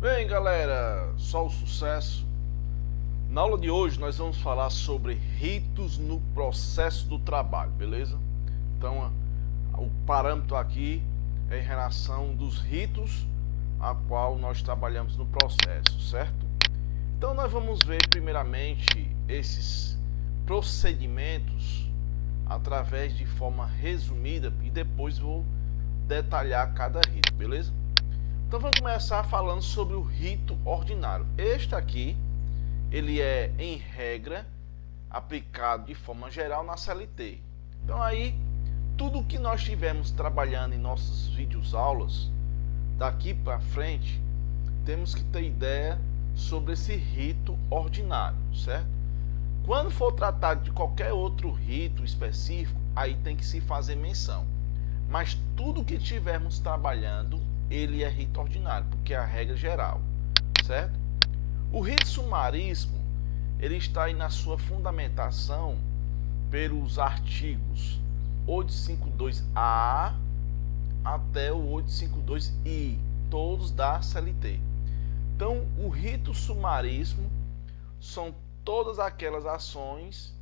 Bem, galera, só o sucesso. Na aula de hoje nós vamos falar sobre ritos no processo do trabalho, beleza? Então, o parâmetro aqui é em relação dos ritos a qual nós trabalhamos no processo, certo? Então, nós vamos ver primeiramente esses procedimentos através de forma resumida e depois vou detalhar cada rito, beleza? Então vamos começar falando sobre o rito ordinário. Este aqui, ele é em regra aplicado de forma geral na CLT. Então aí, tudo que nós estivermos trabalhando em nossos vídeos aulas, daqui para frente, temos que ter ideia sobre esse rito ordinário, certo? Quando for tratado de qualquer outro rito específico, aí tem que se fazer menção. Mas tudo que estivermos trabalhando, ele é rito ordinário, porque é a regra geral, certo? O rito sumaríssimo, ele está aí na sua fundamentação pelos artigos 852A até o 852I, todos da CLT. Então, o rito sumaríssimo são todas aquelas ações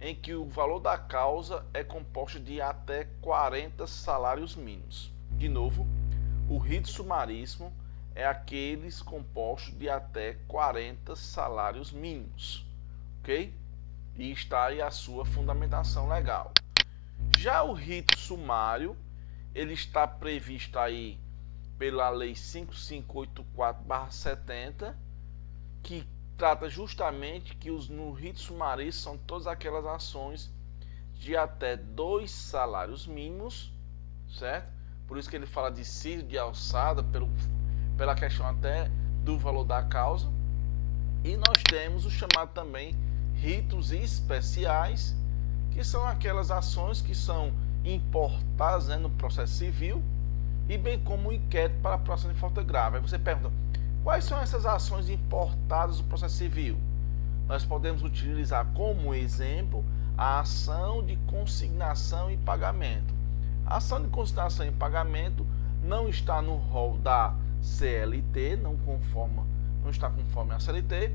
em que o valor da causa é composto de até 40 salários mínimos. De novo, o rito sumaríssimo é aqueles compostos de até 40 salários mínimos, ok? E está aí a sua fundamentação legal. Já o rito sumário, ele está previsto aí pela Lei 5584/70, que trata justamente que no rito sumaríssimo são todas aquelas ações de até 2 salários mínimos, certo? Por isso que ele fala de cílio de alçada, pela questão até do valor da causa. E nós temos o chamado também ritos especiais, que são aquelas ações que são importadas, no processo civil, e bem como o inquérito para processo de falta grave. Aí você pergunta, quais são essas ações importadas do processo civil? Nós podemos utilizar como exemplo a ação de consignação e pagamento. A ação de consignação e pagamento não está no rol da CLT, não está conforme a CLT,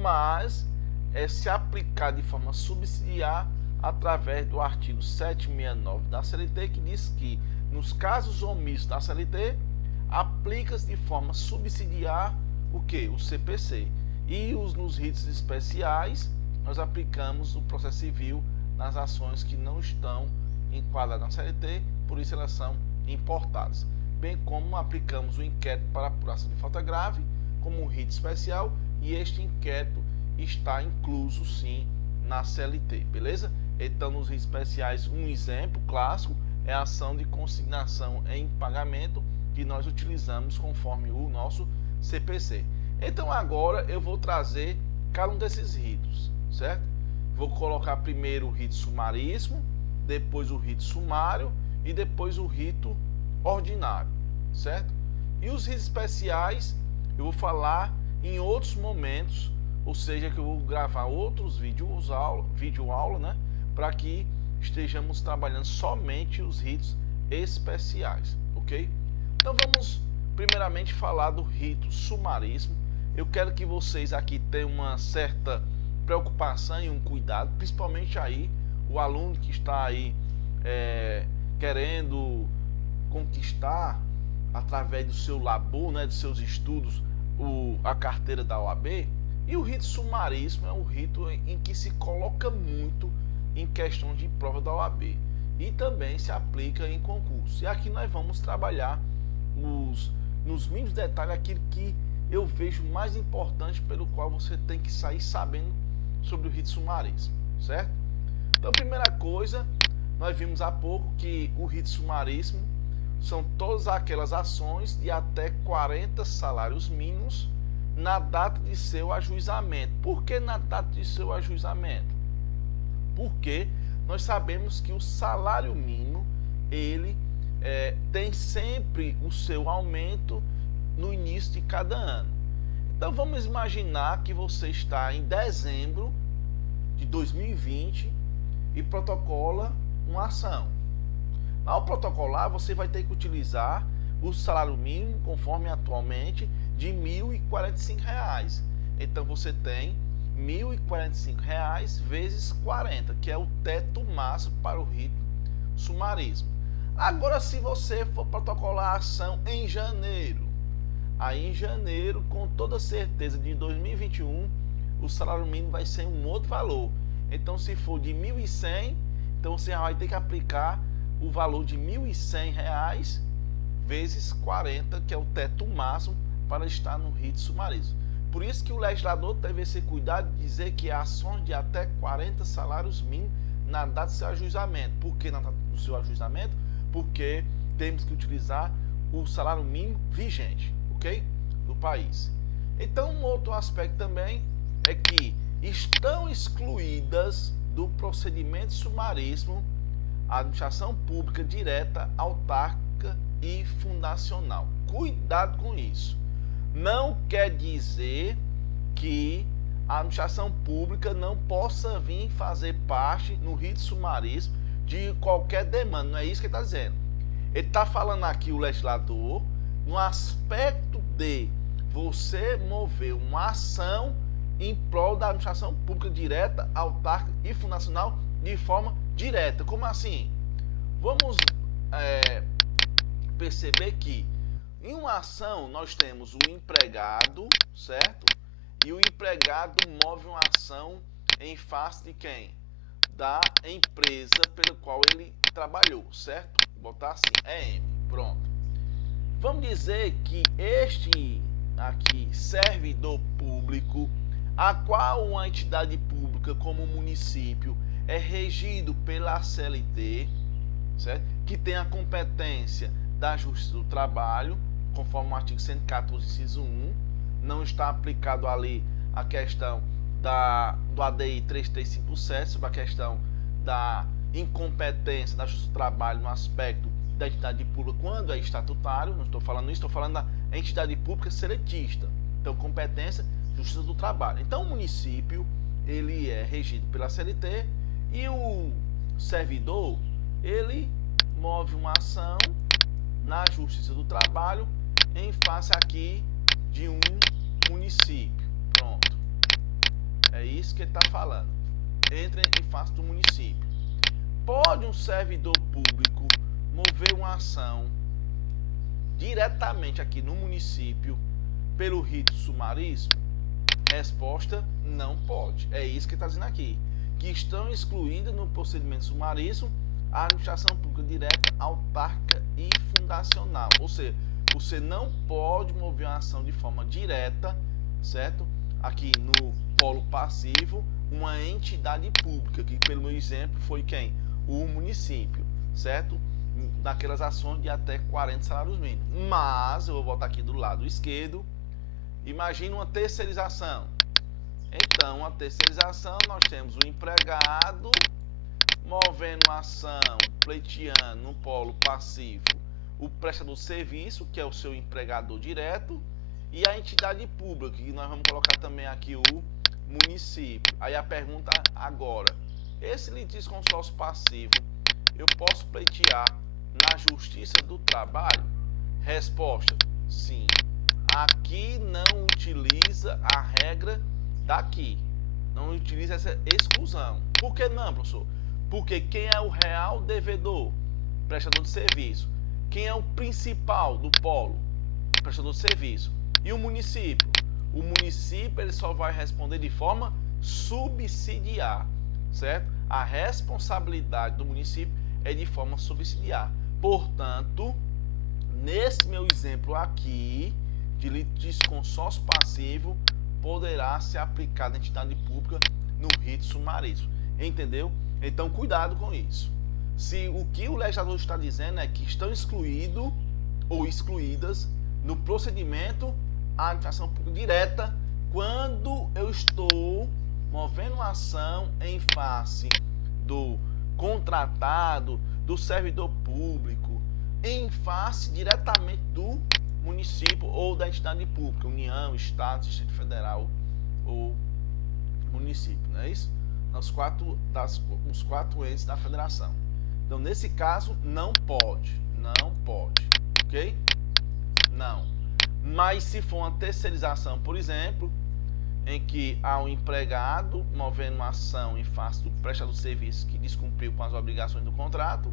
mas é se aplicar de forma subsidiar através do artigo 769 da CLT, que diz que nos casos omissos da CLT aplica-se de forma subsidiar o que? O CPC. E nos ritos especiais nós aplicamos o processo civil nas ações que não estão enquadradas na CLT, por isso elas são importadas. Bem como aplicamos o inquérito para apuração de falta grave como um rito especial, e este inquérito está incluso sim na CLT, beleza? Então nos ritos especiais, um exemplo clássico é a ação de consignação em pagamento, que nós utilizamos conforme o nosso CPC. Então agora eu vou trazer cada um desses ritos, certo? Vou colocar primeiro o rito sumaríssimo, depois o rito sumário e depois o rito ordinário, certo? E os ritos especiais eu vou falar em outros momentos, ou seja, que eu vou gravar outros vídeo aula, para que estejamos trabalhando somente os ritos especiais, ok? Então vamos primeiramente falar do rito sumaríssimo. Eu quero que vocês aqui tenham uma certa preocupação e um cuidado, principalmente aí o aluno que está aí querendo conquistar através do seu labor, dos seus estudos, a carteira da OAB. E o rito sumaríssimo é um rito em que se coloca muito em questão de prova da OAB e também se aplica em concurso. E aqui nós vamos trabalhar nos mínimos detalhes aquilo que eu vejo mais importante, pelo qual você tem que sair sabendo sobre o rito sumaríssimo, certo? Então, primeira coisa, nós vimos há pouco que o rito sumaríssimo são todas aquelas ações de até 40 salários mínimos na data de seu ajuizamento. Por que na data de seu ajuizamento? Porque nós sabemos que o salário mínimo, ele tem sempre o seu aumento no início de cada ano. Então vamos imaginar que você está em dezembro de 2020 e protocola uma ação. Ao protocolar, você vai ter que utilizar o salário mínimo, conforme atualmente, de R$ 1.045. Então você tem R$ 1.045 vezes 40, que é o teto máximo para o rito sumaríssimo. Agora, se você for protocolar a ação em janeiro, aí em janeiro, com toda certeza, de 2021, o salário mínimo vai ser um outro valor. Então, se for de R$ 1.100, então você vai ter que aplicar o valor de R$ 1.100 vezes 40, que é o teto máximo para estar no rito sumaríssimo. Por isso que o legislador teve esse cuidado de dizer que há ações de até 40 salários mínimos na data do seu ajuizamento. Por que na data do seu ajuizamento? Porque temos que utilizar o salário mínimo vigente, ok? Do país. Então, um outro aspecto também é que estão excluídas do procedimento sumaríssimo a administração pública direta, autárquica e fundacional. Cuidado com isso. Não quer dizer que a administração pública não possa vir fazer parte no rito sumaríssimo de qualquer demanda. Não é isso que ele está dizendo. Ele está falando aqui, o legislador, no aspecto de você mover uma ação em prol da administração pública direta, autárquica e fundacional de forma direta. Como assim? Vamos perceber que em uma ação nós temos o empregado, certo? E o empregado move uma ação em face de quem? Da empresa pela qual ele trabalhou, certo? Vou botar assim, M, pronto. Vamos dizer que este aqui, servidor público, a qual uma entidade pública como o município é regido pela CLT, certo? Que tem a competência da Justiça do Trabalho, conforme o artigo 114, inciso 1, não está aplicado ali a questão do ADI 3357, sobre a questão da incompetência da Justiça do Trabalho no aspecto da entidade pública quando é estatutário. Não estou falando isso, estou falando da entidade pública seletista. Então, competência, Justiça do Trabalho. Então, o município, ele é regido pela CLT e o servidor, ele move uma ação na Justiça do Trabalho em face aqui de um município. Pronto. É isso que ele está falando. Entra em face do município. Pode um servidor público mover uma ação diretamente aqui no município pelo rito sumaríssimo? Resposta: não pode. É isso que está dizendo aqui. Que estão excluídas no procedimento sumaríssimo a administração pública direta, autárquica e fundacional. Ou seja, você não pode mover uma ação de forma direta, certo? Aqui no polo passivo, uma entidade pública, que pelo meu exemplo foi quem? O município, certo? Daquelas ações de até 40 salários mínimos. Mas, eu vou botar aqui do lado esquerdo, imagine uma terceirização. Então, a terceirização, nós temos o empregado movendo uma ação, pleiteando no polo passivo o prestador de serviço, que é o seu empregador direto, e a entidade pública, que nós vamos colocar também aqui o município. Aí a pergunta agora: esse litígio consórcio passivo eu posso pleitear na Justiça do Trabalho? Resposta: sim. Aqui não utiliza a regra daqui, não utiliza essa exclusão. Por que não, professor? Porque quem é o real devedor? Prestador de serviço. Quem é o principal do polo? Prestador de serviço. E o município? O município ele só vai responder de forma subsidiar, certo? A responsabilidade do município é de forma subsidiar. Portanto, nesse meu exemplo aqui, de litígio consórcio passivo, poderá ser aplicado à entidade pública no rito sumaríssimo. Entendeu? Então, cuidado com isso. Se o que o legislador está dizendo é que estão excluídos ou excluídas no procedimento a administração pública direta quando eu estou movendo uma ação em face do contratado, do servidor público, em face diretamente do município ou da entidade pública, União, Estado, Distrito Federal ou município, não é isso? Os quatro entes da federação. Então, nesse caso, não pode, ok? Não. Mas se for uma terceirização, por exemplo, em que há um empregado movendo uma ação em face do prestador de serviço que descumpriu com as obrigações do contrato,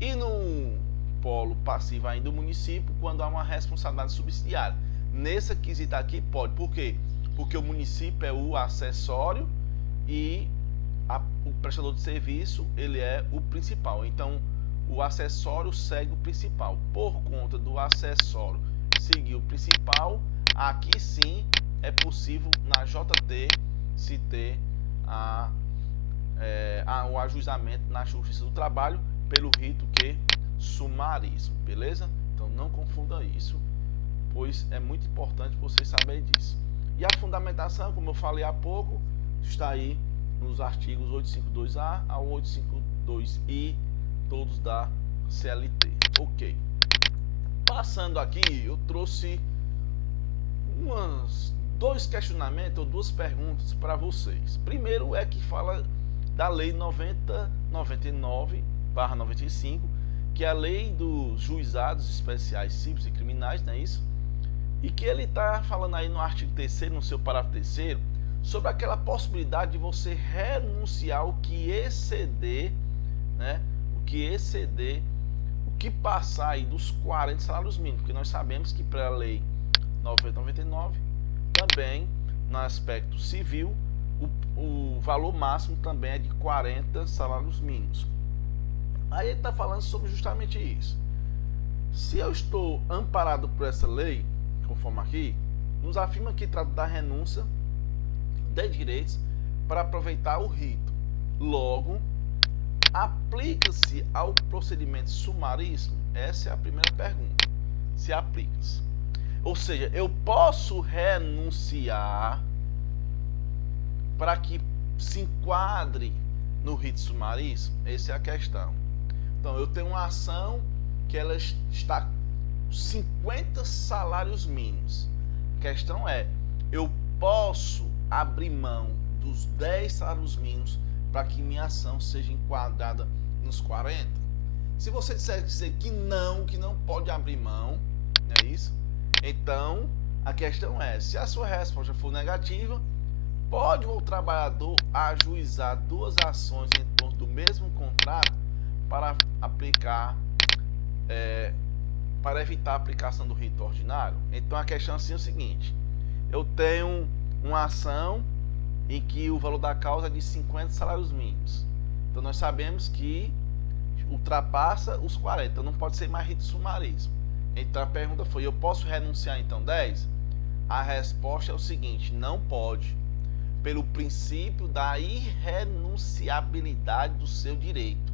e no polo passivo ainda do município, quando há uma responsabilidade subsidiária. Nessa quesita aqui pode. Por quê? Porque o município é o acessório e o prestador de serviço ele é o principal. Então o acessório segue o principal. Por conta do acessório seguir o principal, aqui sim é possível na JT se ter o ajuizamento na Justiça do Trabalho pelo rito que sumaríssimo, beleza? Então não confunda isso, pois é muito importante você saber disso. E a fundamentação, como eu falei há pouco, está aí nos artigos 852A ao 852I, todos da CLT. Ok. Passando aqui, eu trouxe dois questionamentos ou duas perguntas para vocês. Primeiro é que fala da Lei 9099/95, que é a Lei dos Juizados Especiais Cíveis e Criminais, não é isso? E que ele está falando aí no artigo 3º, no seu parágrafo 3º, sobre aquela possibilidade de você renunciar o que exceder, né? O que passar aí dos 40 salários mínimos, porque nós sabemos que para a Lei 9099, também no aspecto civil, o valor máximo também é de 40 salários mínimos. Aí ele está falando sobre justamente isso. Se eu estou amparado por essa lei, conforme aqui, nos afirma que trata da renúncia de direitos para aproveitar o rito. Logo, aplica-se ao procedimento sumaríssimo? Essa é a primeira pergunta. Se aplica-se. Ou seja, eu posso renunciar para que se enquadre no rito sumaríssimo? Essa é a questão. Então, eu tenho uma ação que ela está 50 salários mínimos. A questão é, eu posso abrir mão dos 10 salários mínimos para que minha ação seja enquadrada nos 40? Se você dizer que não pode abrir mão, não é isso? Então, a questão é, se a sua resposta for negativa, pode o trabalhador ajuizar duas ações em torno do mesmo contrato para aplicar, para evitar a aplicação do rito ordinário? Então a questão assim é o seguinte: eu tenho uma ação em que o valor da causa é de 50 salários mínimos. Então nós sabemos que ultrapassa os 40, então não pode ser mais rito sumaríssimo. Então a pergunta foi, eu posso renunciar então 10? A resposta é o seguinte: não pode, pelo princípio da irrenunciabilidade do seu direito.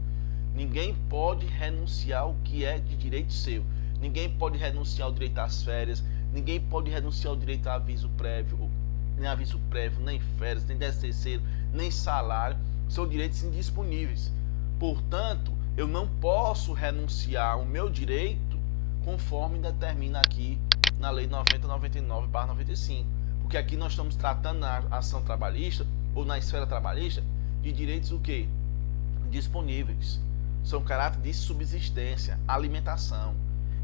Ninguém pode renunciar o que é de direito seu. Ninguém pode renunciar ao direito às férias, ninguém pode renunciar ao direito a aviso prévio, nem férias, nem 13º, nem salário. São direitos indisponíveis. Portanto, eu não posso renunciar ao meu direito conforme determina aqui na Lei 9099/95. Porque aqui nós estamos tratando na ação trabalhista ou na esfera trabalhista de direitos o quê? Disponíveis. São caráter de subsistência, alimentação.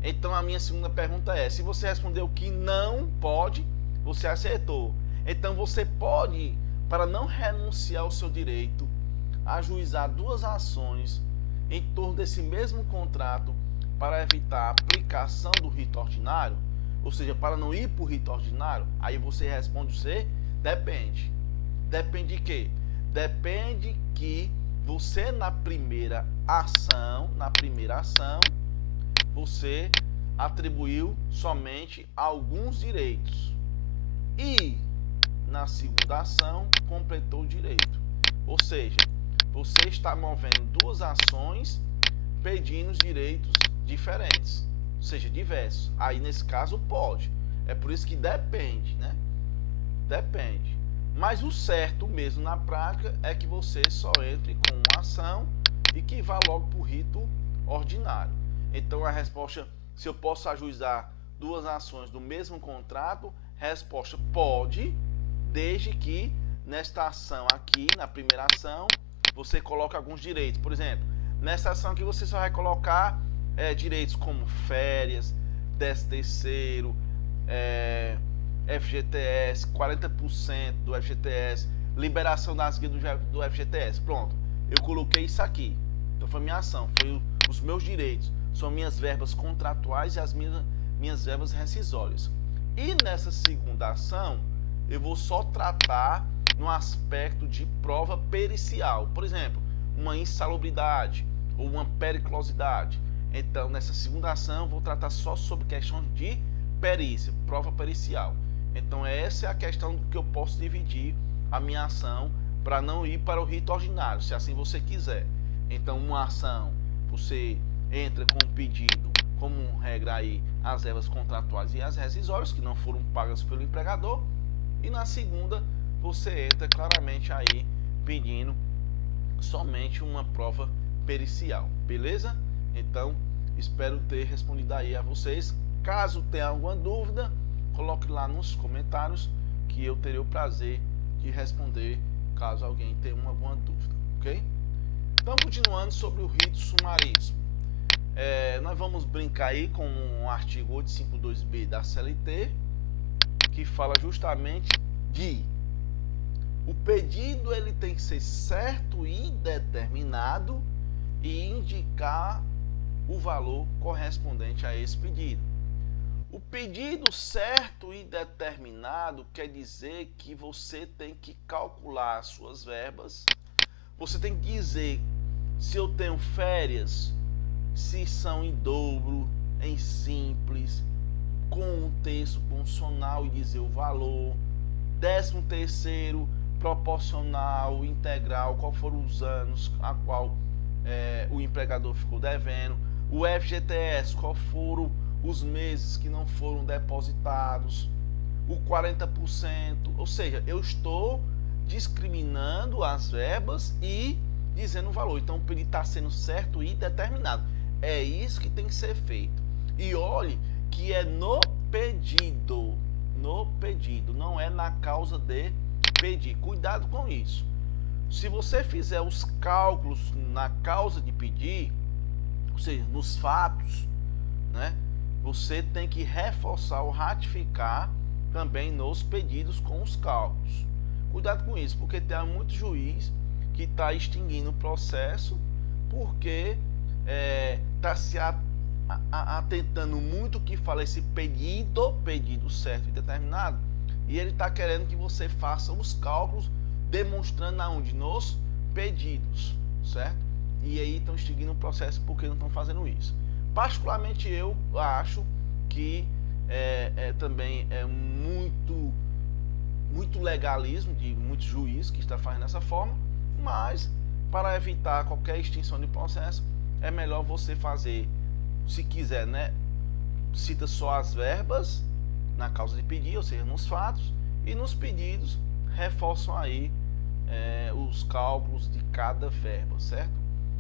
Então a minha segunda pergunta é, se você respondeu que não pode, você acertou. Então você pode, para não renunciar ao seu direito, ajuizar duas ações em torno desse mesmo contrato para evitar a aplicação do rito ordinário, ou seja, para não ir para o rito ordinário. Aí você responde C, depende. Depende de quê? Depende que você na primeira ação, você atribuiu somente alguns direitos e na segunda ação completou o direito. Ou seja, você está movendo duas ações pedindo direitos diferentes, ou seja, diversos. Aí nesse caso pode. É por isso que depende, né? Depende. Mas o certo mesmo na prática é que você só entre com uma ação e que vá logo para o rito ordinário. Então a resposta, se eu posso ajuizar duas ações do mesmo contrato, resposta pode, desde que nesta ação aqui, na primeira ação, você coloca alguns direitos. Por exemplo, nessa ação aqui você só vai colocar direitos como férias, 13º, FGTS, 40% do FGTS, liberação das guias do FGTS. Pronto, eu coloquei isso aqui. Então foi minha ação, foi os meus direitos, são minhas verbas contratuais e as minhas verbas rescisórias. E nessa segunda ação, eu vou só tratar no aspecto de prova pericial. Por exemplo, uma insalubridade ou uma periculosidade. Então, nessa segunda ação, eu vou tratar só sobre questão de perícia, prova pericial. Então, essa é a questão que eu posso dividir a minha ação para não ir para o rito ordinário, se assim você quiser. Então, uma ação, você entra com um pedido, como regra aí, as verbas contratuais e as rescisórias, que não foram pagas pelo empregador. E na segunda, você entra claramente aí pedindo somente uma prova pericial, beleza? Então, espero ter respondido aí a vocês. Caso tenha alguma dúvida, coloque lá nos comentários que eu terei o prazer de responder caso alguém tenha alguma dúvida, ok? Então, continuando sobre o rito sumaríssimo. Nós vamos brincar aí com o artigo 852B da CLT, que fala justamente de o pedido ele tem que ser certo e determinado e indicar o valor correspondente a esse pedido. O pedido certo e determinado quer dizer que você tem que calcular as suas verbas, você tem que dizer se eu tenho férias, se são em dobro, em simples, com um texto funcional e dizer o valor, 13º, proporcional, integral, qual foram os anos a qual o empregador ficou devendo, o FGTS, qual foram os meses que não foram depositados, o 40%, ou seja, eu estou discriminando as verbas e dizendo o valor. Então o pedido está sendo certo e determinado. É isso que tem que ser feito. E olhe que é no pedido, não é na causa de pedir. Cuidado com isso. Se você fizer os cálculos na causa de pedir, ou seja, nos fatos, né, você tem que reforçar ou ratificar também nos pedidos com os cálculos. Cuidado com isso, porque tem muito juiz que está extinguindo o processo porque está se atentando muito que fala esse pedido certo e determinado, e ele está querendo que você faça os cálculos demonstrando aonde? Nos pedidos, certo? E aí estão extinguindo o processo porque não estão fazendo isso. Particularmente eu acho que também é muito legalismo de muitos juízes que está fazendo dessa forma, mas para evitar qualquer extinção de processo é melhor você fazer, se quiser, né, cita só as verbas na causa de pedir, ou seja, nos fatos, e nos pedidos reforçam aí os cálculos de cada verba, certo?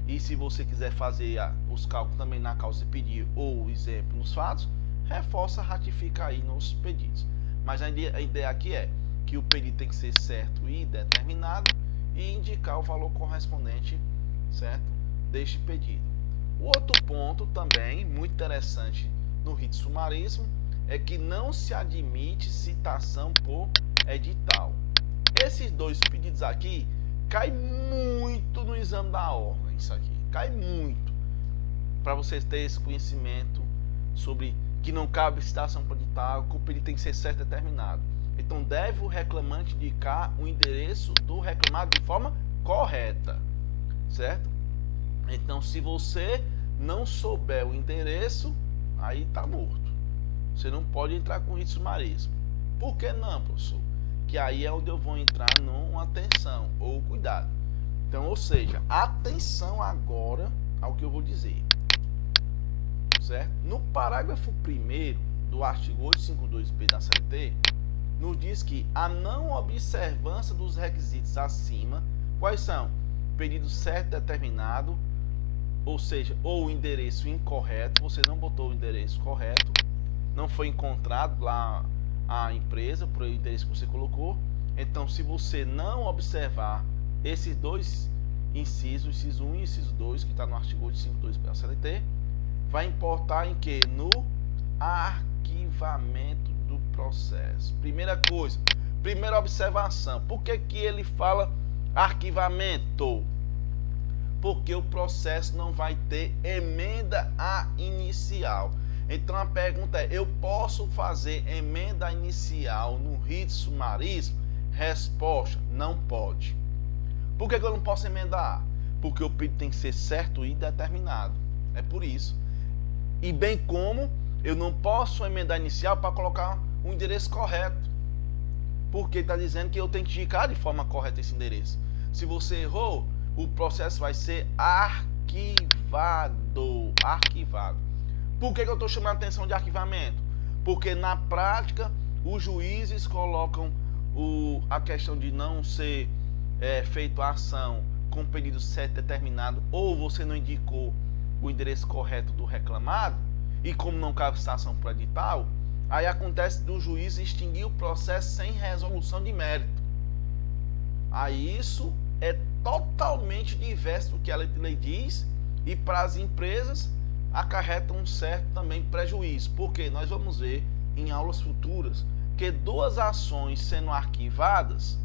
E se você quiser fazer os cálculos também na causa de pedir ou exemplo nos fatos, reforça, ratifica aí nos pedidos. Mas a ideia aqui é que o pedido tem que ser certo e determinado e indicar o valor correspondente, certo, deste pedido. O outro ponto também muito interessante no rito sumaríssimo é que não se admite citação por edital. Esses dois pedidos aqui cai muito no exame da ordem, isso aqui cai muito, para vocês terem esse conhecimento sobre que não cabe citação por edital, que o pedido tem que ser certo e determinado. Então deve o reclamante indicar o endereço do reclamado de forma correta, certo? Então se você não souber o endereço, aí está morto. Você não pode entrar com rito sumaríssimo. Por que não, professor? Que aí é onde eu vou entrar numa atenção ou cuidado. Então, ou seja, atenção agora ao que eu vou dizer, certo? No parágrafo 1º do artigo 852B da CLT, nos diz que a não observância dos requisitos acima, quais são? Pedido certo determinado, ou seja, ou o endereço incorreto, você não botou o endereço correto, não foi encontrado lá a empresa por o endereço que você colocou. Então, se você não observar esses dois incisos, inciso 1 e inciso 2, que está no artigo 852 da CLT, vai importar em que? No arquivamento do processo. Primeira coisa, primeira observação, por que que ele fala arquivamento? Porque o processo não vai ter emenda a inicial. Então a pergunta é, eu posso fazer emenda inicial no rito sumaríssimo? Resposta, não pode. Por que eu não posso emendar? Porque o pedido tem que ser certo e determinado. É por isso. E bem como eu não posso emendar inicial para colocar o endereço correto. Porque está dizendo que eu tenho que indicar de forma correta esse endereço. Se você errou, o processo vai ser arquivado. Por que eu estou chamando a atenção de arquivamento? Porque na prática os juízes colocam a questão de não ser feita a ação com pedido certo determinado, ou você não indicou o endereço correto do reclamado, e como não cabe citação para edital, aí acontece do juiz extinguir o processo sem resolução de mérito. Aí isso é totalmente diverso do que a lei diz, e para as empresas acarreta um certo também prejuízo, porque nós vamos ver em aulas futuras que duas ações sendo arquivadas,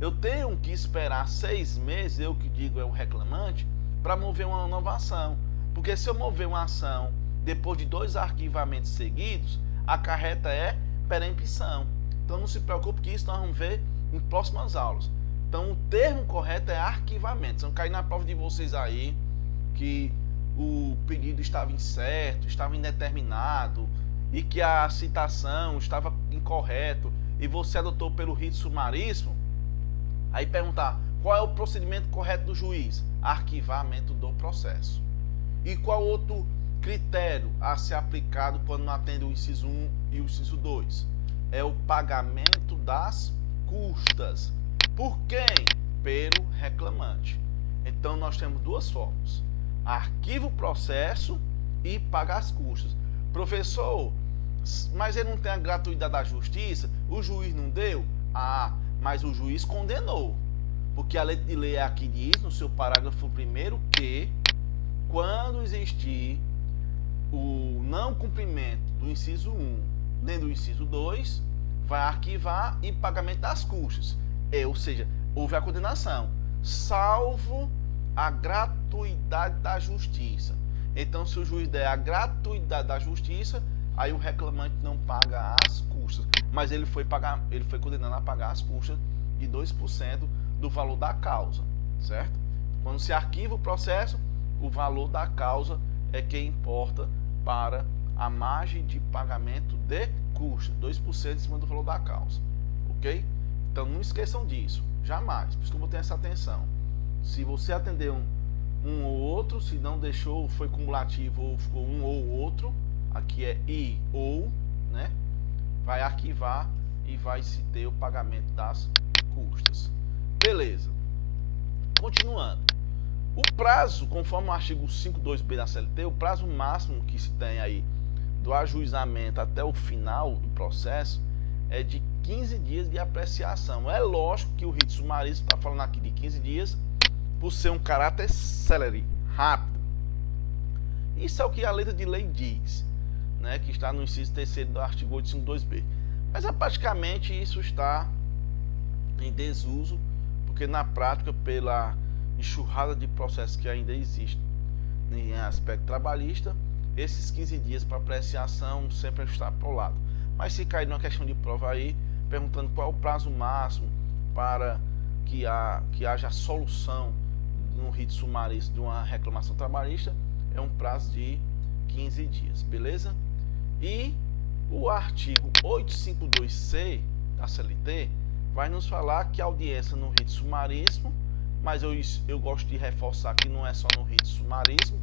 eu tenho que esperar 6 meses, eu que digo é o reclamante, para mover uma nova ação. Porque se eu mover uma ação depois de 2 arquivamentos seguidos, a acarreta é perempção. Então não se preocupe que isso nós vamos ver em próximas aulas. Então o termo correto é arquivamento. Se não cair na prova de vocês aí que o pedido estava incerto, estava indeterminado e que a citação estava incorreta e você adotou pelo rito sumaríssimo, aí perguntar qual é o procedimento correto do juiz? Arquivamento do processo. E qual outro critério a ser aplicado quando não atende o inciso 1 e o inciso 2? É o pagamento das custas. Por quem? Pelo reclamante. Então nós temos duas formas: arquiva o processo e paga as custas. Professor, mas ele não tem a gratuidade da justiça? O juiz não deu? Ah, mas o juiz condenou. Porque a letra de lei aqui diz, no seu parágrafo 1º, que quando existir o não cumprimento do inciso 1 nem do inciso 2, vai arquivar e pagamento das custas. Ou seja, houve a condenação, salvo a gratuidade da justiça. Então, se o juiz der a gratuidade da justiça, aí o reclamante não paga as custas. Mas ele foi condenado a pagar as custas de 2% do valor da causa, certo? Quando se arquiva o processo, o valor da causa é que importa para a margem de pagamento de custo, 2% em cima do valor da causa, ok? Então não esqueçam disso, jamais, por isso que eu botei essa atenção. Se você atendeu um ou outro, se não deixou, foi cumulativo ou ficou um ou outro, aqui é e ou, né? Vai arquivar e vai se ter o pagamento das custas. Beleza. Continuando. O prazo, conforme o artigo 5.2b da CLT, o prazo máximo que se tem aí do ajuizamento até o final do processo é de 15 dias de apreciação. É lógico que o rito sumaríssimo está falando aqui de 15 dias por ser um caráter célere, rápido. Isso é o que a letra de lei diz, né, que está no inciso 3º do artigo 852b. Mas praticamente isso está em desuso, porque na prática, pela enxurrada de processos que ainda existe em aspecto trabalhista, esses 15 dias para apreciação sempre está extrapolado. Mas se cair numa questão de prova aí, perguntando qual é o prazo máximo para que haja solução no rito sumaríssimo de uma reclamação trabalhista, é um prazo de 15 dias, beleza? E o artigo 852C da CLT vai nos falar que a audiência no rito sumaríssimo, mas eu gosto de reforçar que não é só no rito sumaríssimo,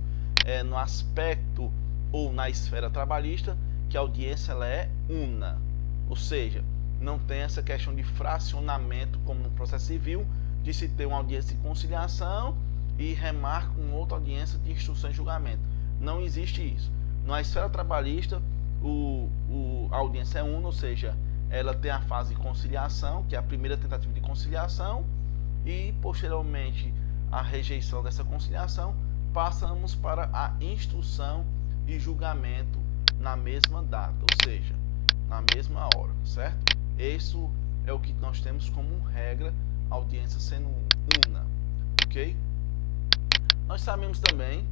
é no aspecto ou na esfera trabalhista, que a audiência ela é una, ou seja, não tem essa questão de fracionamento como no processo civil, de se ter uma audiência de conciliação e remarca uma outra audiência de instrução e julgamento. Não existe isso. Na esfera trabalhista, a audiência é una, ou seja, ela tem a fase de conciliação, que é a primeira tentativa de conciliação, e posteriormente a rejeição dessa conciliação, passamos para a instrução e julgamento na mesma data, ou seja, na mesma hora, certo? Isso é o que nós temos como regra, audiência sendo una, ok? Nós sabemos também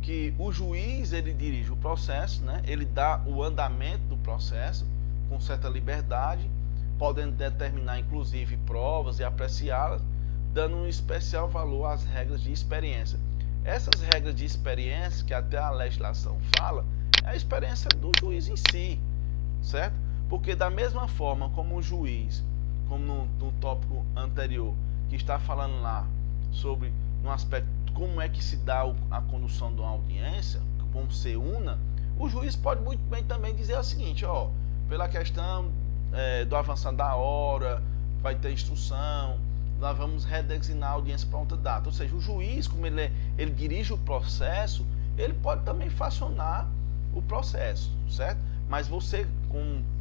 que o juiz, ele dirige o processo, né? Ele dá o andamento do processo com certa liberdade, podendo determinar inclusive provas e apreciá-las, dando um especial valor às regras de experiência. Essas regras de experiência, que até a legislação fala, é a experiência do juiz em si, certo? Porque da mesma forma como o juiz, como no tópico anterior, que está falando lá sobre no aspecto como é que se dá a condução de uma audiência, como ser una, o juiz pode muito bem também dizer o seguinte, ó, pela questão do avançar da hora, vai ter instrução, nós vamos redesignar a audiência para outra data. Ou seja, o juiz, como ele dirige o processo, ele pode também fracionar o processo, certo? Mas você,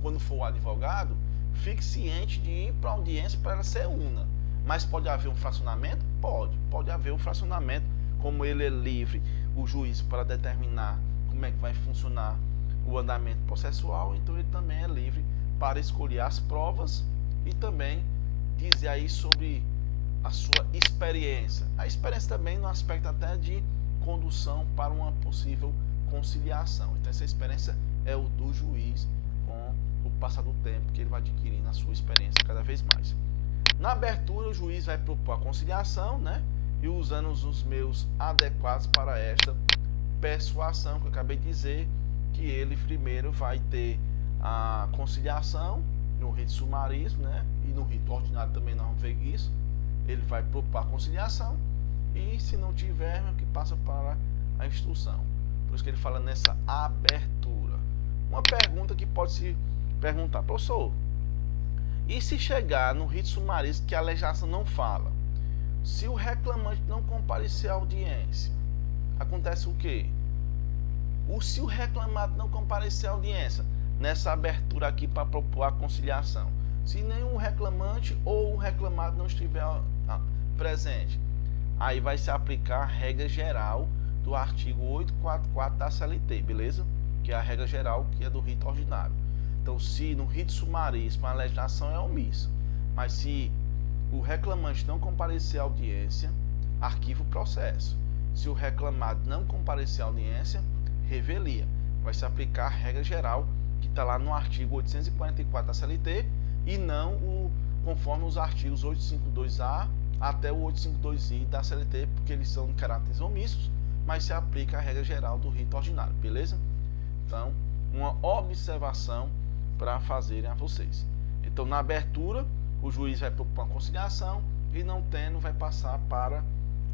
quando for o advogado, fique ciente de ir para a audiência para ela ser una. Mas pode haver um fracionamento? Pode haver um fracionamento, como ele é livre, o juiz, para determinar como é que vai funcionar o andamento processual, então ele também é livre para escolher as provas e também dizer aí sobre a sua experiência. A experiência também no aspecto até de condução para uma possível conciliação. Então essa experiência é o do juiz com o passar do tempo que ele vai adquirindo a sua experiência cada vez mais. Na abertura o juiz vai propor a conciliação, né? E usando os meios adequados para esta persuasão que eu acabei de dizer, que ele primeiro vai ter a conciliação no rito sumaríssimo, né? E no rito ordinário também não vê isso. Ele vai propor a conciliação e se não tiver, que passa para a instrução. Por isso que ele fala nessa abertura. Uma pergunta que pode se perguntar, professor, e se chegar no rito sumaríssimo que a legislação não fala? Se o reclamante não comparecer à audiência, acontece o quê? Se o reclamado não comparecer à audiência, nessa abertura aqui para propor a conciliação, se nenhum reclamante ou o reclamado não estiver presente, aí vai se aplicar a regra geral do artigo 844 da CLT, beleza? Que é a regra geral que é do rito ordinário. Então, se no rito sumaríssimo a legislação é omissa, mas se o reclamante não comparecer à audiência, arquiva o processo. Se o reclamado não comparecer à audiência, revelia. Vai se aplicar a regra geral que está lá no artigo 844 da CLT e não conforme os artigos 852A até o 852I da CLT, porque eles são de caráteres omissos, mas se aplica a regra geral do rito ordinário, beleza? Então, uma observação para fazerem a vocês. Então, na abertura, o juiz vai propor uma conciliação e não tendo, vai passar para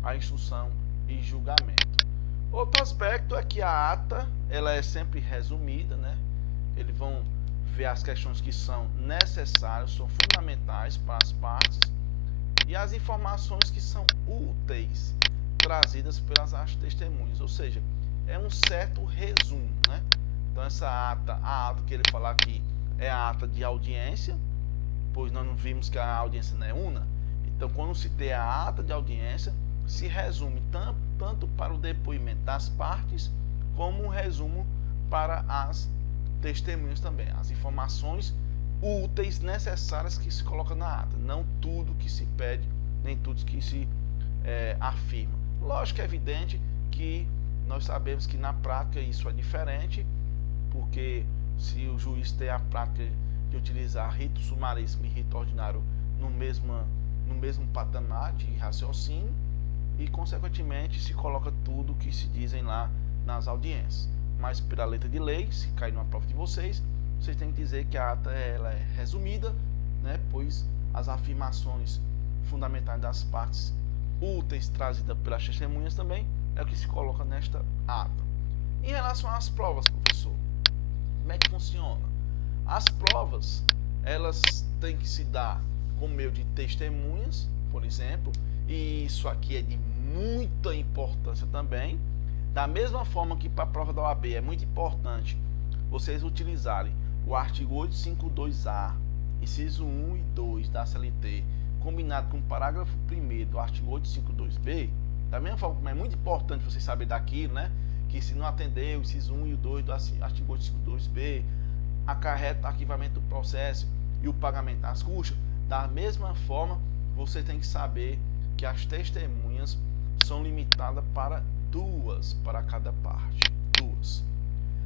a instrução e julgamento. Outro aspecto é que a ata, ela é sempre resumida, né? Eles vão ver as questões que são necessárias, são fundamentais para as partes e as informações que são úteis trazidas pelas testemunhas, ou seja, é um certo resumo, né? Então essa ata, a ata que ele fala aqui é a ata de audiência, pois nós não vimos que a audiência não é una. Então quando se tem a ata de audiência, se resume tanto para o depoimento das partes, como um resumo para as testemunhas também, as informações úteis necessárias que se coloca na ata, não tudo que se pede, nem tudo que se afirma. Lógico, é evidente que nós sabemos que na prática isso é diferente, porque se o juiz tem a prática de utilizar rito sumaríssimo e rito ordinário no mesmo patamar de raciocínio, e consequentemente se coloca tudo que se dizem lá nas audiências. Mas pela letra de lei, se cair numa prova de vocês têm que dizer que a ata ela é resumida, né, pois as afirmações fundamentais das partes úteis trazidas pelas testemunhas também é o que se coloca nesta ata. Em relação às provas, professor, como é que funciona? As provas, elas têm que se dar por meio de testemunhas, por exemplo, e isso aqui é de muita importância também. Da mesma forma que para a prova da OAB é muito importante vocês utilizarem o artigo 852A, inciso 1 e 2 da CLT, combinado com o parágrafo 1º do artigo 852B, da mesma forma como é muito importante vocês saberem daquilo, né? que se não atender o inciso 1 e o 2 do artigo 852b, acarreta arquivamento do processo e o pagamento das custas, da mesma forma, você tem que saber que as testemunhas são limitadas para 2 para cada parte. 2.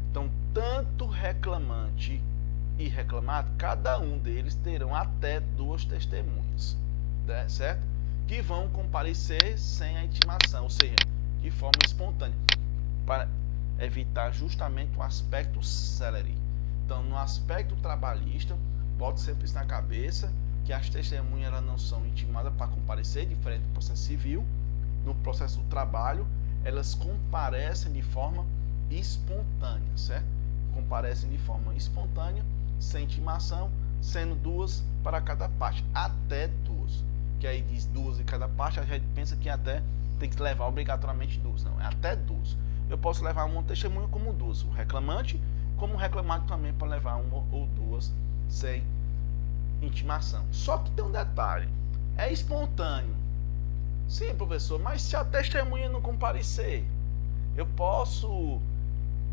Então, tanto reclamante e reclamado, cada um deles terão até 2 testemunhas, né, certo? Que vão comparecer sem a intimação, ou seja, de forma espontânea, para evitar justamente o aspecto célere. Então, no aspecto trabalhista, bote sempre isso na cabeça, que as testemunhas elas não são intimadas para comparecer, diferente do processo civil. No processo do trabalho, elas comparecem de forma espontânea, certo? Comparecem de forma espontânea, sem intimação, sendo 2 para cada parte, até 2. Que aí diz 2 em cada parte, a gente pensa que até tem que levar obrigatoriamente 2. Não, é até 2. Eu posso levar uma testemunha como 2, o reclamante, como o reclamado também pode levar 1 ou 2 sem intimação. Só que tem um detalhe, é espontâneo. Sim, professor, mas se a testemunha não comparecer, eu posso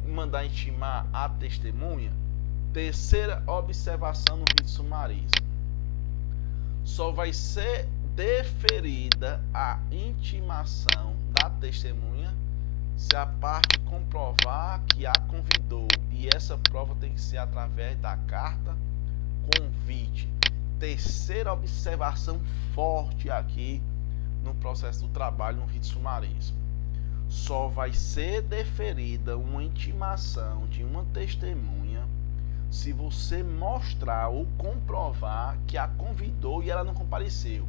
mandar intimar a testemunha? Terceira observação no rito sumaríssimo. Só vai ser deferida a intimação da testemunha se a parte comprovar que a convidou, e essa prova tem que ser através da carta convite. Terceira observação forte aqui no processo do trabalho no rito sumaríssimo. Só vai ser deferida uma intimação de uma testemunha se você mostrar ou comprovar que a convidou e ela não compareceu.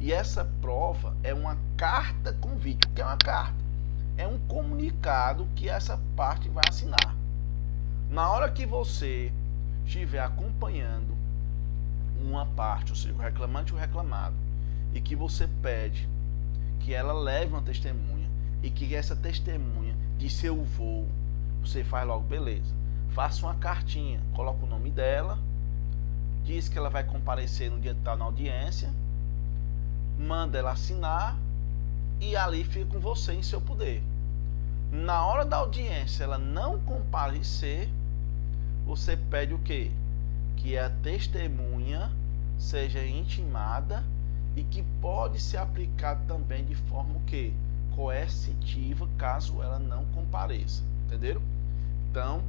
E essa prova é uma carta convite. O que é uma carta? É um comunicado que essa parte vai assinar. Na hora que você estiver acompanhando uma parte, ou seja, o reclamante e o reclamado, e que você pede que ela leve uma testemunha e que essa testemunha disse eu vou, você faz logo, beleza. Faça uma cartinha, coloca o nome dela, diz que ela vai comparecer no dia tal na audiência, manda ela assinar e ali fica com você em seu poder. Na hora da audiência ela não comparecer, você pede o quê? Que a testemunha seja intimada e que pode ser aplicado também de forma o quê? Coercitiva, caso ela não compareça. Entenderam? Então,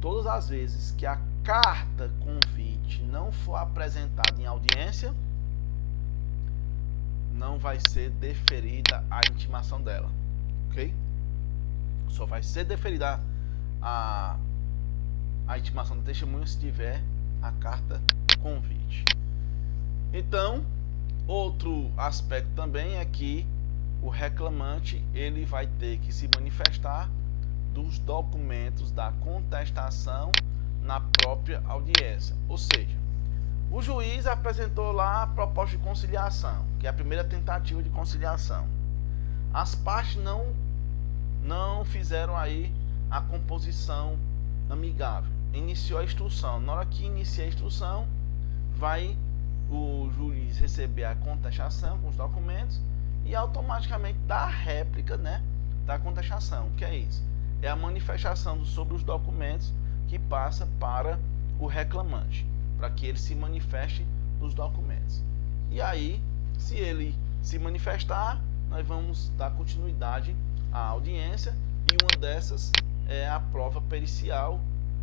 todas as vezes que a carta convite não for apresentada em audiência, não vai ser deferida a intimação dela, ok? Só vai ser deferida a intimação da testemunha se tiver a carta convite. Então, outro aspecto também é que o reclamante ele vai ter que se manifestar dos documentos da contestação na própria audiência. Ou seja, o juiz apresentou lá a proposta de conciliação, que é a primeira tentativa de conciliação. As partes não fizeram aí a composição amigável. Iniciou a instrução. Na hora que inicia a instrução, vai o juiz receber a contestação com os documentos e automaticamente dar a réplica, né, da contestação. O que é isso? É a manifestação sobre os documentos que passa para o reclamante, para que ele se manifeste nos documentos. E aí, se ele se manifestar, nós vamos dar continuidade à audiência, e uma dessas é a prova pericial,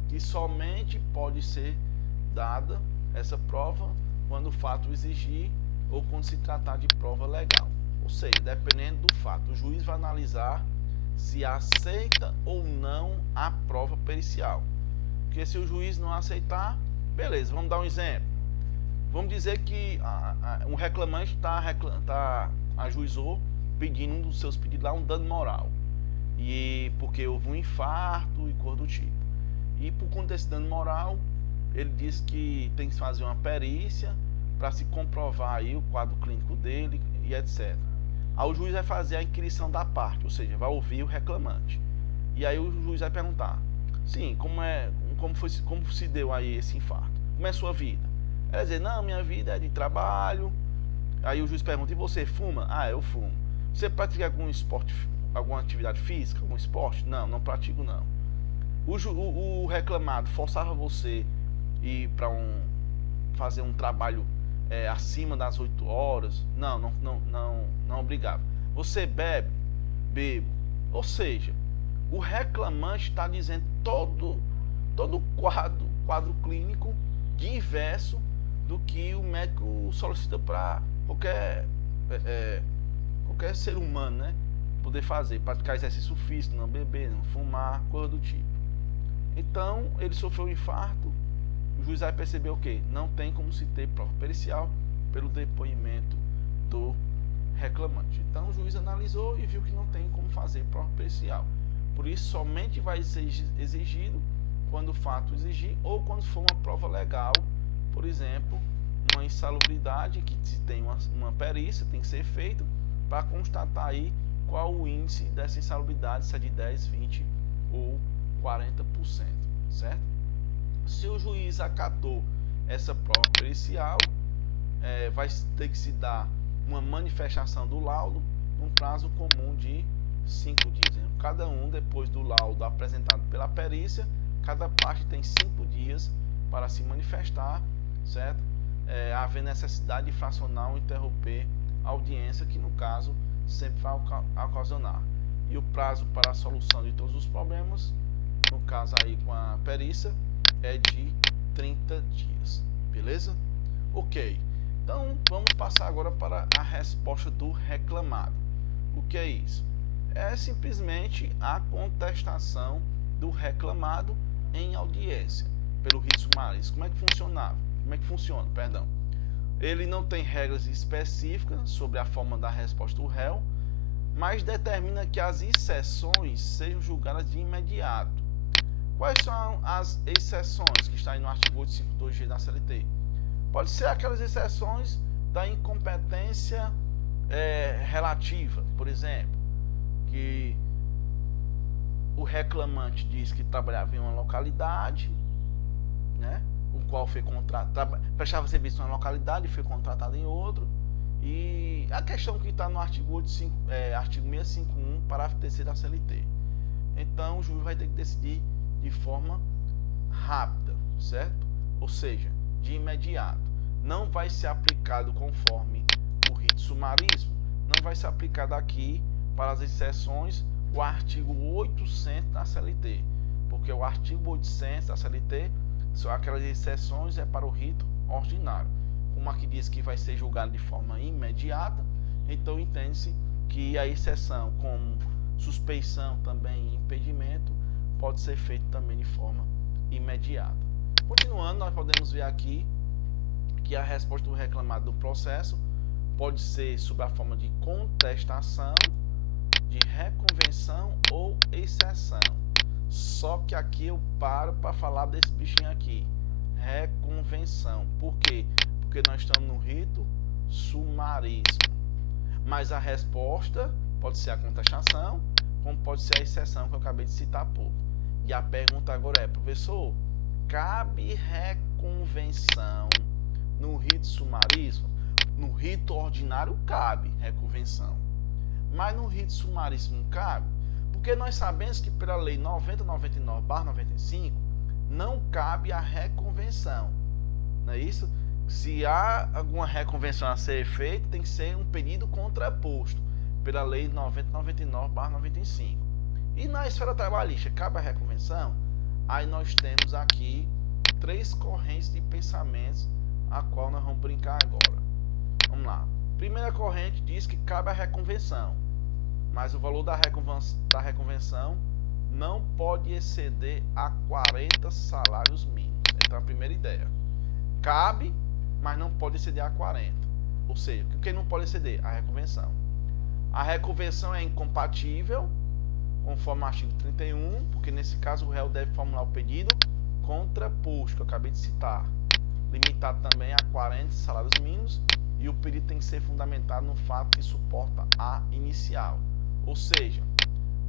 que somente pode ser dada essa prova quando o fato exigir ou quando se tratar de prova legal. Ou seja, dependendo do fato, o juiz vai analisar se aceita ou não a prova pericial. Porque se o juiz não aceitar, beleza, vamos dar um exemplo. Vamos dizer que um reclamante ajuizou pedindo um dos seus pedidos lá um dano moral. E porque houve um infarto e coisa do tipo. E por conta desse dano moral, ele diz que tem que fazer uma perícia para se comprovar aí o quadro clínico dele e etc. Aí o juiz vai fazer a inquirição da parte, ou seja, vai ouvir o reclamante. E aí o juiz vai perguntar: sim, como se deu aí esse infarto? Como é a sua vida? Ela vai dizer: não, minha vida é de trabalho. Aí o juiz pergunta: e você fuma? Ah, eu fumo. Você pratica algum esporte alguma atividade física, algum esporte? Não, não pratico não. O reclamado forçava você ir para fazer um trabalho acima das 8 horas? Não obrigava. Você bebe? Bebo. Ou seja, o reclamante está dizendo todo o quadro clínico diverso do que o médico solicita para qualquer ser humano, né? Poder fazer, praticar exercício físico, não beber, não fumar, coisa do tipo. Então, ele sofreu um infarto, o juiz vai perceber o quê? Não tem como se ter prova pericial pelo depoimento do reclamante. Então, o juiz analisou e viu que não tem como fazer prova pericial. Por isso, somente vai ser exigido quando o fato exigir ou quando for uma prova legal, por exemplo, uma insalubridade, que se tem uma perícia, tem que ser feito para constatar aí qual o índice dessa insalubridade, se é de 10, 20 ou 40%, certo? Se o juiz acatou essa prova pericial, vai ter que se dar uma manifestação do laudo num prazo comum de 5 dias. Cada um, depois do laudo apresentado pela perícia, cada parte tem 5 dias para se manifestar, certo? Havendo necessidade de fracionar ou interromper a audiência, que no caso sempre vai ocasionar. E o prazo para a solução de todos os problemas, no caso aí com a perícia, é de 30 dias. Beleza? Ok. Então vamos passar agora para a resposta do reclamado. O que é isso? É simplesmente a contestação do reclamado em audiência pelo rito sumaríssimo. Como é que funciona? Ele não tem regras específicas sobre a forma da resposta do réu, mas determina que as exceções sejam julgadas de imediato. Quais são as exceções que está aí no artigo 852G da CLT? Pode ser aquelas exceções da incompetência relativa, por exemplo, que o reclamante diz que trabalhava em uma localidade, né, o qual foi prestava serviço em uma localidade e foi contratado em outro, e a questão que está no artigo 651, parágrafo 3º da CLT. Então o juiz vai ter que decidir de forma rápida, certo? Ou seja, de imediato. Não vai ser aplicado conforme o rito sumaríssimo, não vai ser aplicado aqui para as exceções o artigo 800 da CLT, porque o artigo 800 da CLT são aquelas exceções para o rito ordinário. Como aqui diz que vai ser julgado de forma imediata, então entende-se que a exceção como suspeição também e impedimento pode ser feito também de forma imediata. Continuando, nós podemos ver aqui que a resposta do reclamado do processo pode ser sob a forma de contestação, de reconvenção ou exceção. Só que aqui eu paro para falar desse bichinho aqui, reconvenção. Por quê? Porque nós estamos no rito sumaríssimo. Mas a resposta pode ser a contestação, como pode ser a exceção que eu acabei de citar há pouco. E a pergunta agora é, professor, cabe reconvenção no rito sumaríssimo? No rito ordinário cabe reconvenção, mas no rito sumaríssimo não cabe, porque nós sabemos que pela lei 9099/95 não cabe a reconvenção, não é isso? Se há alguma reconvenção a ser feita, tem que ser um pedido contraposto pela lei 9099/95. E na esfera trabalhista cabe a reconvenção? Aí nós temos aqui 3 correntes de pensamentos a qual nós vamos brincar agora. Vamos lá. Primeira corrente diz que cabe a reconvenção, mas o valor da reconvenção não pode exceder a 40 salários mínimos. Então a primeira ideia. Cabe, mas não pode exceder a 40. Ou seja, o que não pode exceder? A reconvenção. A reconvenção é incompatível, conforme o artigo 31, porque nesse caso o réu deve formular o pedido contraposto, que eu acabei de citar, limitado também a 40 salários mínimos, e o pedido tem que ser fundamentado no fato que suporta a inicial. Ou seja,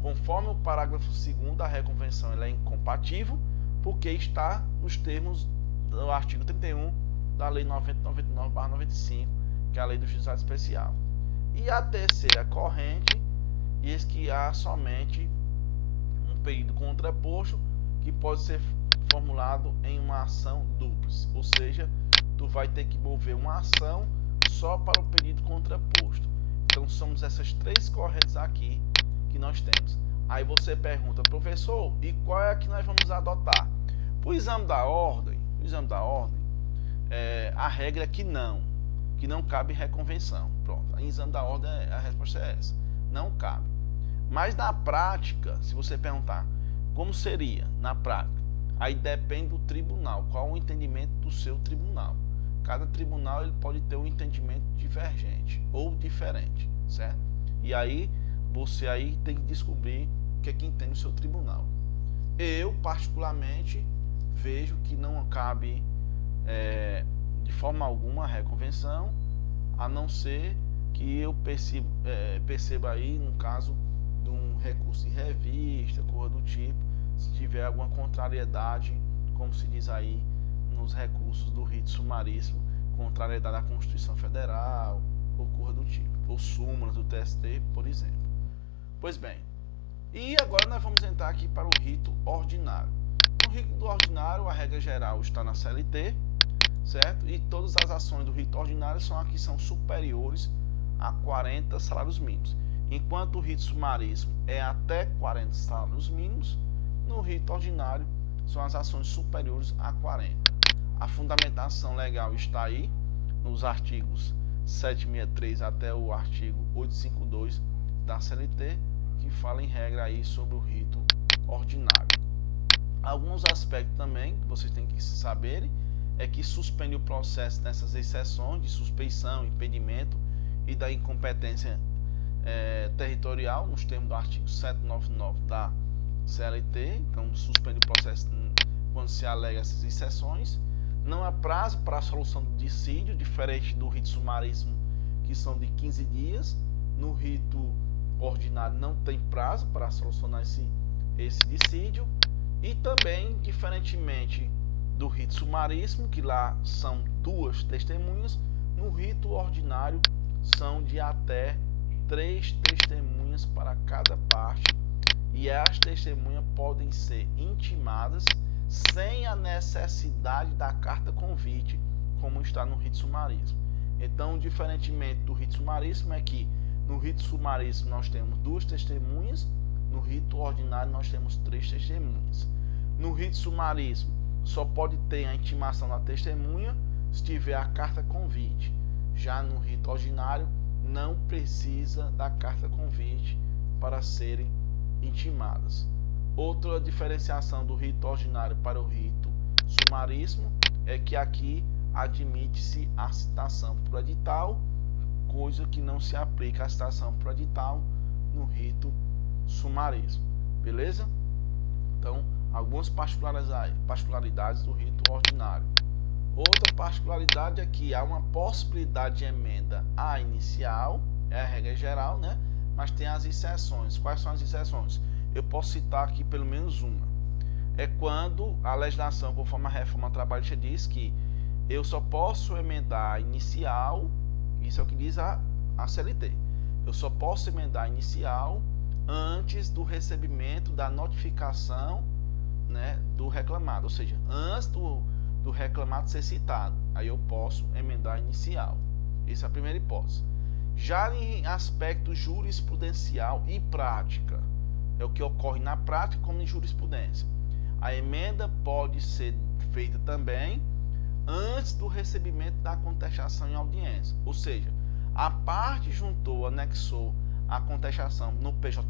conforme o parágrafo 2º, a reconvenção ela é incompatível, porque está nos termos do artigo 31 da lei 9099/95, que é a lei do juizado especial. E a terceira corrente e eis que há somente um pedido contraposto que pode ser formulado em uma ação dúplice, ou seja, tu vai ter que mover uma ação só para o pedido contraposto. Então somos essas três correntes aqui que nós temos. Aí você pergunta, professor, e qual é a que nós vamos adotar? Para o exame da ordem, a regra é que não cabe reconvenção. Pronto, em exame da ordem a resposta é essa, não cabe. Mas na prática, se você perguntar como seria na prática, aí depende do tribunal, qual o entendimento do seu tribunal. Cada tribunal ele pode ter um entendimento divergente ou diferente, certo? E aí você aí tem que descobrir o que é que entende o seu tribunal. Eu particularmente vejo que não cabe de forma alguma a reconvenção, a não ser que eu perceba aí no caso de um recurso em revista, coisa do tipo, se tiver alguma contrariedade, como se diz aí nos recursos do rito sumaríssimo, contrariedade à Constituição Federal, ou coisa do tipo, ou súmulas do TST, por exemplo. Pois bem, e agora nós vamos entrar aqui para o rito ordinário. No rito ordinário, a regra geral está na CLT, certo? E todas as ações do rito ordinário são superiores a 40 salários mínimos. Enquanto o rito sumaríssimo é até 40 salários mínimos, no rito ordinário são as ações superiores a 40. A fundamentação legal está aí nos artigos 763 até o artigo 852 da CLT, que fala em regra aí sobre o rito ordinário. Alguns aspectos também que vocês têm que saber é que suspende o processo nessas exceções de suspeição, impedimento e da incompetência territorial, nos termos do artigo 799 da CLT. Então suspende o processo quando se alega essas exceções. Não há prazo para a solução do dissídio, diferente do rito sumaríssimo, que são de 15 dias. No rito ordinário não tem prazo para solucionar esse dissídio. E também, diferentemente do rito sumaríssimo, que lá são 2 testemunhas, no rito ordinário são de até 3 testemunhas para cada parte, e as testemunhas podem ser intimadas sem a necessidade da carta convite, como está no rito sumaríssimo. Então, diferentemente do rito sumaríssimo, é que no rito sumaríssimo nós temos 2 testemunhas, no rito ordinário nós temos 3 testemunhas. No rito sumaríssimo só pode ter a intimação da testemunha se tiver a carta convite. Já no rito ordinário não precisa da carta convite para serem intimadas. Outra diferenciação do rito ordinário para o rito sumaríssimo é que aqui admite-se a citação por edital, coisa que não se aplica à citação por edital no rito sumaríssimo. Beleza? Então, algumas particularidades do rito ordinário. Outra particularidade é que há uma possibilidade de emenda à inicial, é a regra geral, né? Mas tem as exceções. Quais são as exceções? Eu posso citar aqui pelo menos uma. É quando a legislação, conforme a reforma trabalhista, diz que eu só posso emendar a inicial, isso é o que diz a CLT, eu só posso emendar a inicial antes do recebimento da notificação, né, do reclamado, ou seja, antes do reclamado ser citado, aí eu posso emendar a inicial. Essa é a primeira hipótese. Já em aspecto jurisprudencial e prática, é o que ocorre na prática como em jurisprudência. A emenda pode ser feita também antes do recebimento da contestação em audiência, ou seja, a parte juntou, anexou a contestação no PJE,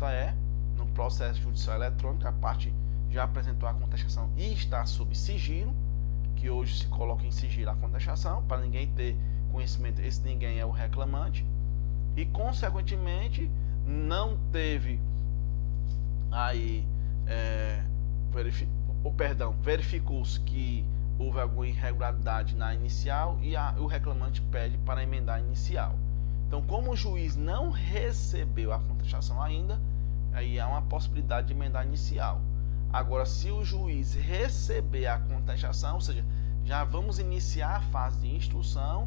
no processo judicial eletrônico, a parte já apresentou a contestação e está sob sigilo, que hoje se coloca em sigilo a contestação, para ninguém ter conhecimento, esse ninguém é o reclamante, e consequentemente não teve aí verificou-se que houve alguma irregularidade na inicial e o reclamante pede para emendar a inicial. Então, como o juiz não recebeu a contestação ainda, aí há uma possibilidade de emendar a inicial. Agora, se o juiz receber a contestação, ou seja, já vamos iniciar a fase de instrução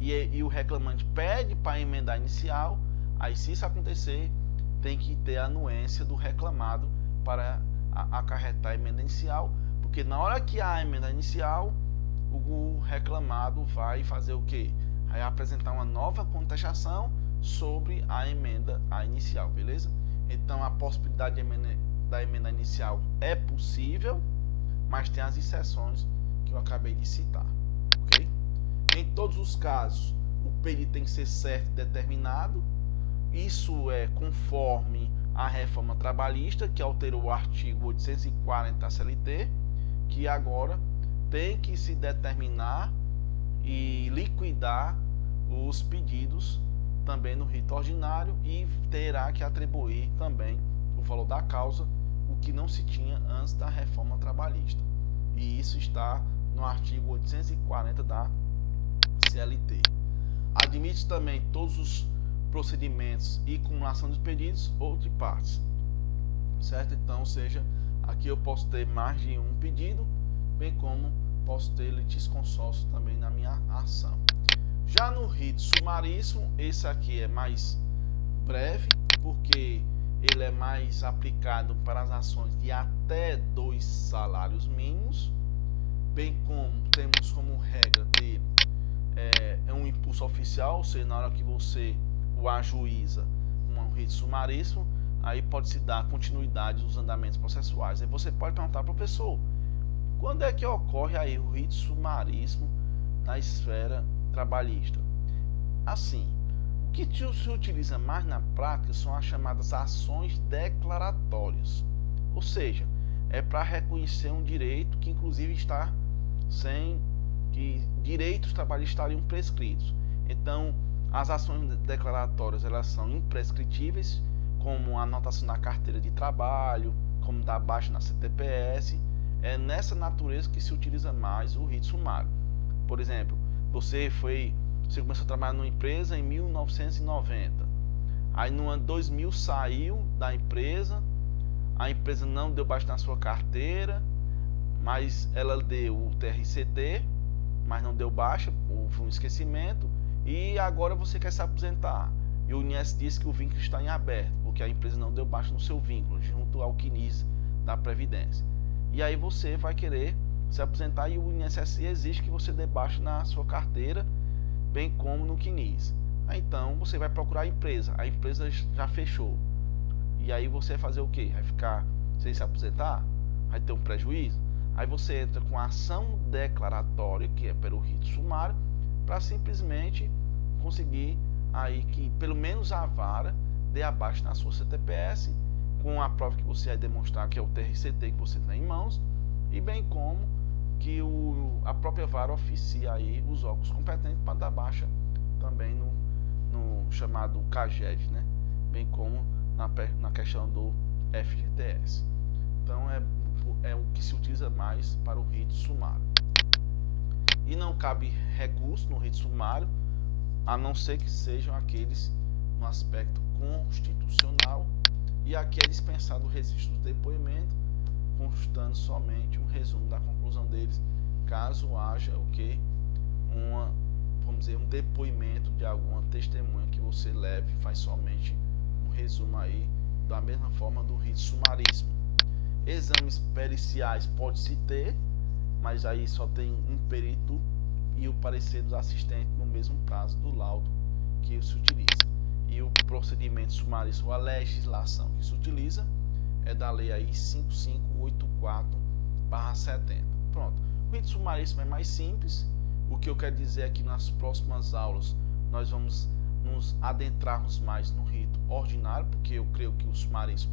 e o reclamante pede para emendar a inicial, aí se isso acontecer, tem que ter a anuência do reclamado para acarretar a emenda inicial, porque na hora que há a emenda inicial, o reclamado vai fazer o quê? Vai apresentar uma nova contestação sobre a emenda inicial, beleza? Então a possibilidade da emenda inicial é possível, mas tem as exceções que eu acabei de citar, ok? Em todos os casos, o pedido tem que ser certo e determinado. Isso é conforme a reforma trabalhista, que alterou o artigo 840 da CLT, que agora tem que se determinar e liquidar os pedidos também no rito ordinário e terá que atribuir também o valor da causa, o que não se tinha antes da reforma trabalhista. E isso está no artigo 840 da CLT. Admite também todos os procedimentos e cumulação dos pedidos ou de partes, certo? Então, ou seja, aqui eu posso ter mais de um pedido, bem como posso ter litisconsórcio também na minha ação. Já no rito sumaríssimo, esse aqui é mais breve, porque ele é mais aplicado para as ações de até 2 salários mínimos, bem como temos como regra dele um impulso oficial, ou seja, na hora que você o ajuiza um rito sumaríssimo, aí pode-se dar continuidade dos andamentos processuais. Aí você pode perguntar, professor, quando é que ocorre aí o rito sumaríssimo na esfera trabalhista? Assim, o que se utiliza mais na prática são as chamadas ações declaratórias, ou seja, é para reconhecer um direito que inclusive está sem que direitos trabalhistas estariam prescritos. Então, as ações declaratórias elas são imprescritíveis, como a anotação na carteira de trabalho, como dar baixa na CTPS. É nessa natureza que se utiliza mais o rito sumário. Por exemplo, você começou a trabalhar numa empresa em 1990. Aí no ano 2000 saiu da empresa, a empresa não deu baixa na sua carteira, mas ela deu o TRCT, mas não deu baixa, houve um esquecimento, e agora você quer se aposentar. E o INSS diz que o vínculo está em aberto, porque a empresa não deu baixa no seu vínculo, junto ao CNIS da Previdência. E aí você vai querer se aposentar e o INSS exige que você dê baixa na sua carteira, bem como no CNIS. Aí, então você vai procurar a empresa já fechou. E aí você vai fazer o quê? Vai ficar sem se aposentar? Vai ter um prejuízo? Aí você entra com a ação declaratória, que é pelo rito sumário, para simplesmente conseguir aí que pelo menos a vara dê abaixo na sua CTPS, com a prova que você vai demonstrar que é o TRCT que você tem em mãos, e bem como que a própria vara oficia aí os órgãos competentes para dar baixa também no chamado CAGED, né? Bem como na questão do FGTS. Então é o que se utiliza mais para o rito sumário. E não cabe recurso no rito sumário, a não ser que sejam aqueles no aspecto constitucional, e aqui é dispensado o registro do depoimento, constando somente um resumo da conclusão deles, caso haja o que? Vamos dizer, um depoimento de alguma testemunha que você leve, faz somente um resumo aí, da mesma forma do rito sumaríssimo. Exames periciais pode-se ter, mas aí só tem um perito e o parecer dos assistentes no mesmo prazo do laudo que se utiliza. E o procedimento sumaríssimo, a legislação que se utiliza é da lei aí 5584/70. Pronto. O rito sumaríssimo é mais simples. O que eu quero dizer é que nas próximas aulas nós vamos nos adentrarmos mais no rito ordinário, porque eu creio que o sumaríssimo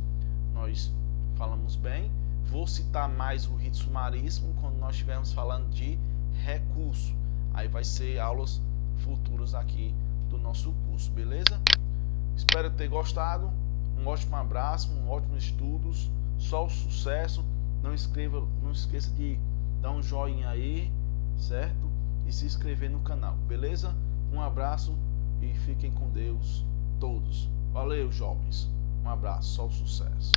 nós falamos bem. Vou citar mais o rito sumaríssimo quando nós estivermos falando de recurso. Aí vai ser aulas futuras aqui do nosso curso, beleza? Espero ter gostado. Um ótimo abraço, um ótimo estudos. Só o sucesso. Não esqueça de dar um joinha aí, certo? E se inscrever no canal, beleza? Um abraço e fiquem com Deus todos. Valeu, jovens. Um abraço, só o sucesso.